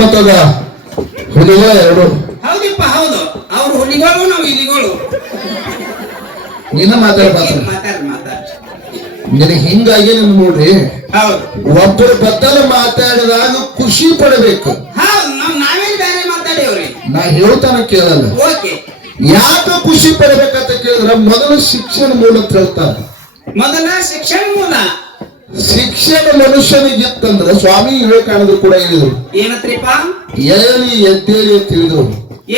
ಮತ್ತದ ಹುಡುಗ ಎರಡು. ಹೌದಿಪ್ಪ ಹೌದು, ಅವ್ರು ಹುಲಿಗಳು ನಾವು ಇಲಿಗಳು. ನೀನ ಮಾತಾಡ್ಬಾರ್ದು, ನಿನಗೆ ಹಿಂಗಾಗಿ ನನ್ ನೋಡ್ರಿ. ಹೌದು, ಒಬ್ಬರು ಬದ್ದಲು ಮಾತಾಡಿದಾಗ ಖುಷಿ ಪಡಬೇಕು. ಹೌದು, ನಾವೇನ್ ಬೇರೆ ಮಾತಾಡೇವ್ರಿ. ನಾ ಹೇಳ್ತಾನ ಕೇಳಲ್ಲ. ಓಕೆ, ಯಾಕೆ ಖುಷಿ ಪಡ್ಬೇಕಂತ ಕೇಳಿದ್ರ ಮೊದಲು ಶಿಕ್ಷಣ ಮೂಲ ಅಂತ ಹೇಳ್ತಾರೆ. ಮೊದಲ ಶಿಕ್ಷಣ ಮೂಲ. ಶಿಕ್ಷಣ ಮನುಷ್ಯನಿಗಿತ್ತಂದ್ರೆ ಸ್ವಾಮಿ ವಿವೇಕಾನಂದರು ಕೂಡ ಹೇಳಿದ್ರು, ಏನತ್ರಿಪ್ಪ? ಏಳಿ ಎದ್ದೇಳಿ ಅಂತ ಹೇಳಿದ್ರು.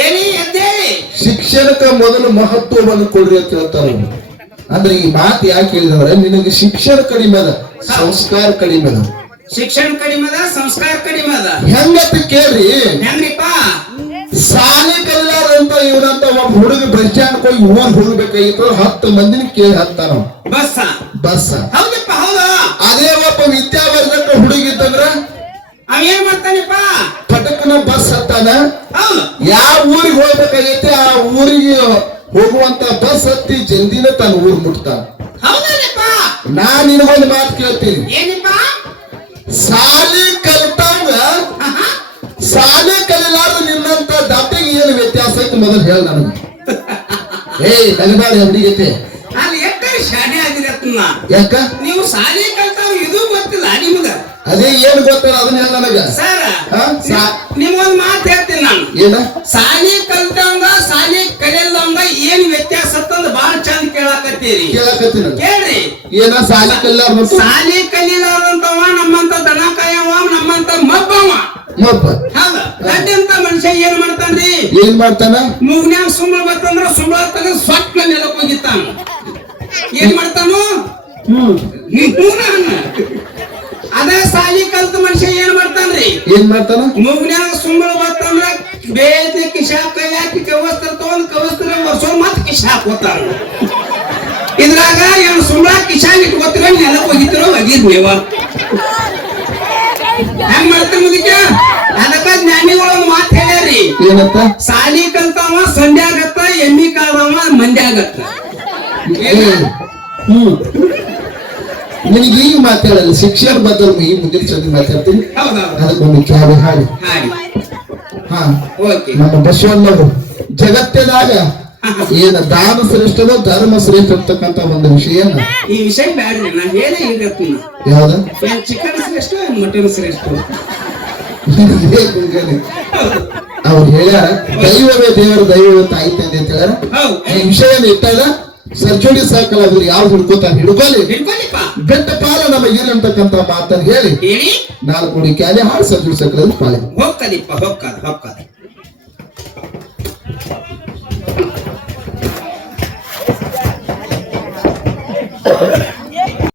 ಏಳಿ ಎದ್ದೇಳಿ, ಶಿಕ್ಷಣಕ್ಕೆ ಮೊದಲು ಮಹತ್ವವನ್ನು ಕೊಡ್ರಿ ಅಂತ ಹೇಳ್ತಾರೆ. ಅಂದ್ರೆ ಈ ಮಾತು ಯಾಕೆ ಹೇಳಿದವ್ರೆ, ನಿನಗೆ ಶಿಕ್ಷಣ ಕಡಿಮೆ ಅದ, ಸಂಸ್ಕಾರ ಕಡಿಮೆ ಅದ. ಶಿಕ್ಷಣ ಕಡಿಮೆ ಅದ, ಸಂಸ್ಕಾರ ಕಡಿಮೆ ಅದ. ಹೆಂಗಂತ ಕೇಳ್ರಿ. ಹೆಂಗ್ರಿಪ್ಪ? ಸಾಲಿ ಕಲಿಲಾರಂತ ಇವನಂತ ಒಬ್ಬ ಹುಡುಗ ಬಸ್ ಸ್ಟ್ಯಾಂಡ್ ಹೋಗಿ ಊರ್ ಹೋಗ್ಬೇಕಾಗಿತ್ತು, 10 ಮಂದಿನ ಕೇಳಿ ಹತ್ತಾನ ಬಸ್. ಹೌದಪ್ಪ ಹೌದು. ಅದೇ ಒಬ್ಬ ವಿದ್ಯಾವರ್ಧಕ ಹುಡುಗಿತ್ತಂದ್ರ ಅವೇನ್ ಮಾಡ್ತಾನಪ್ಪ? ಪಟಕನ ಬಸ್ ಹತ್ತಾನ. ಹೌದು, ಯಾವ ಊರಿಗೆ ಹೋಗ್ಬೇಕಾಗೈತೆ ಆ ಊರಿಗೆ ಹೋಗುವಂತ ಬಸ್ ಹತ್ತಿ ಜಲ್ದಿನ ತನ್ನ ಊರ್ ಮುಟ್ತಾನ. ಹೌದಲ್ಲಪ್ಪ. ನಾ ನಿನಗೊಂದು ಮಾತು ಕೇಳ್ತೀನಿ. ಏನಪ್ಪ? ಸಾಲಿ ಕಲ್ತಂಗ ಸಾಲಿ ಕಲಿಲಾರ ನಿನ್ನಂತ ದಾಟಿಗೆ ಏನು ವ್ಯತ್ಯಾಸ ಐತೆ ಮೊದಲು ಹೇಳ ನನಗೆ. ನಗಬಾಡಿ ಹುಡುಗೈತೆ ನಾನು ಎಷ್ಟ ಶಾಣೆ ಆಗಿರತ್ತನ್ನ. ಯಾಕ ನೀವು ಸಾಲಿ ಕಲ್ತಾವ ಇದು ಗೊತ್ತಿಲ್ಲ ನಿಮಗ? ಅದೇ ಏನ್ ಗೊತ್ತಲ್ಲ ಅದನ್ನ ಹೇಳ ನನಗ. ಸರ್, ನಿಮ್ಗೊಂದು ಮಾತು ಹೇಳ್ತೀನಿ ನಾನು. ಏನ? ಸಾಲಿ ಕಲ್ತವಂಗ ಸಾಲಿ ಕಲಿಯಲ್ದವಂಗ ಏನ್ ವ್ಯತ್ಯಾಸ ಅಂತಂದ್ ಬಾಳ ಚಂದ ಕೇಳಾಕತ್ತೀರಿ. ಕೇಳ್ರಿ. ಏನ ಸಾಲಿ ಕಲಿಲಾರ? ಸಾಲಿ ಕಲಿಲಾರಂತವ ನಮ್ಮಂತ ದನ ಕಾಯವ, ನಮ್ಮಂತ ಮಬ್ಬವ. ಹೌದ? ಗಡ್ಡಂತ ಮನುಷ್ಯ ಏನ್ ಮಾಡ್ತಾನ್ರಿ? ಏನ್ ಮಾಡ್ತಾನ? ಮೂಗ್ನ್ಯಾಗ ಸುಮ್ಮಳ ಬರ್ತಂದ್ರ ಸುಮ್ಮಳ ತಗ ಸ್ವಟ್ನ ನೆಲಕ್ ಹೋಗಿತ್ತಾನ. ಏನ್ ಮಾಡ್ತಾನು? ಅದೇ ಸಾಲಿ ಕಲ್ತ ಮನುಷ್ಯ ಏನ್ ಮಾಡ್ತಾನ್ರಿ? ಏನ್ ಮಾಡ್ತಾನ? ಮೂಗ್ನ್ಯಾಗ ಸುಮ್ಮಳ ಬರ್ತಂದ್ರ ಬೇತಿ ಕಿಶಾಕ್ ಕೈ ಹಾಕಿ ಕವಸ್ತ್ರ ತಗೊಂಡ್ ಕವಸ್ತ್ರ ವರ್ಷ ಮತ್ ಕಿಶಾಕ್ ಹೋಗ್ತಾರ. ಇದ್ರಾಗ ಏನ್ ಸುಮ್ಮಳ ಕಿಶಾಕ್ ಇಟ್ಕೋತಿರೋ ನೆಲಕ್ ಹೋಗಿತ್ತಿರೋ ಹೋಗಿದ್ ನೀವ. ಹೆಂಗ್ ಮಾಡ್ತಾರ ಮುದಿಕ? ಅದಕ್ಕ ಜ್ಞಾನಿಗಳು ಒಂದು ಮಾತು ಹೇಳ್ಯಾರಿ. ಏನಂತ? ಸಾಲಿ ಕಲ್ತಾವ ಸಂಡ್ಯಾಗತ್ತ, ಎಮ್ಮಿ ಕಾಳವ ಮಂಡ್ಯಾಗತ್ತ. ನಿನಗೆ ಈಗ ಮಾತಾಡಲ್ಲ, ಶಿಕ್ಷಣ ಬದಲು ಈ ಮುಂದಿನ ಚಂದ ಮಾತಾಡ್ತೀನಿ. ಅದಕ್ಕೊಂದು ಕ್ಯಾಬ್ ಹಾಡಿ. ನಮ್ಮ ಬಸವಣ್ಣವರು ಜಗತ್ತಿನಾಗ ಏನ ದಾನ ಶ್ರೇಷ್ಠದೋ ಧರ್ಮ ಶ್ರೇಷ್ಠ ಅಂತಕ್ಕಂತ ಒಂದು ವಿಷಯ. ಈ ವಿಷಯ ಬ್ಯಾಡ್ರಿ, ನಾ ಹೇಳೇ ಇರತ್ತೀನಿ. ಯಾವ್ದ? ಚಿಕನ್ ಶ್ರೇಷ್ಠ, ಮಟನ್ ಶ್ರೇಷ್ಠ. ಅವ್ರು ಹೇಳ್ಯಾರ ದೈವವೇ ದೇವರ ದೈವವೇ ತಾಯಿ ತಂದೆ ಅಂತ ಹೇಳ್ಯಾರ. ಈ ವಿಷಯ ಇಟ್ಟಾಗ ಸರ್ಜೋಡಿ ಸಾಕಲ್ಲ ಅವ್ರು ಯಾರು ಹಿಡ್ಕೋತಾರ ಹಿಡ್ಕೊಳ್ಳಿ, ಬೆಟ್ಟ ಪಾಲ ನಮಗೆ ಏನಂತಕ್ಕಂತ ಮಾತನ್ನು ಹೇಳಿ 4 ಕೋಡಿ ಕ್ಯಾಲೆ ಹಾಡು ಸರ್ಜೋಡಿ ಸಾಕಲ್ಲ ಪಾಲಿ ಹೋಗ್ತದಿಪ್ಪ.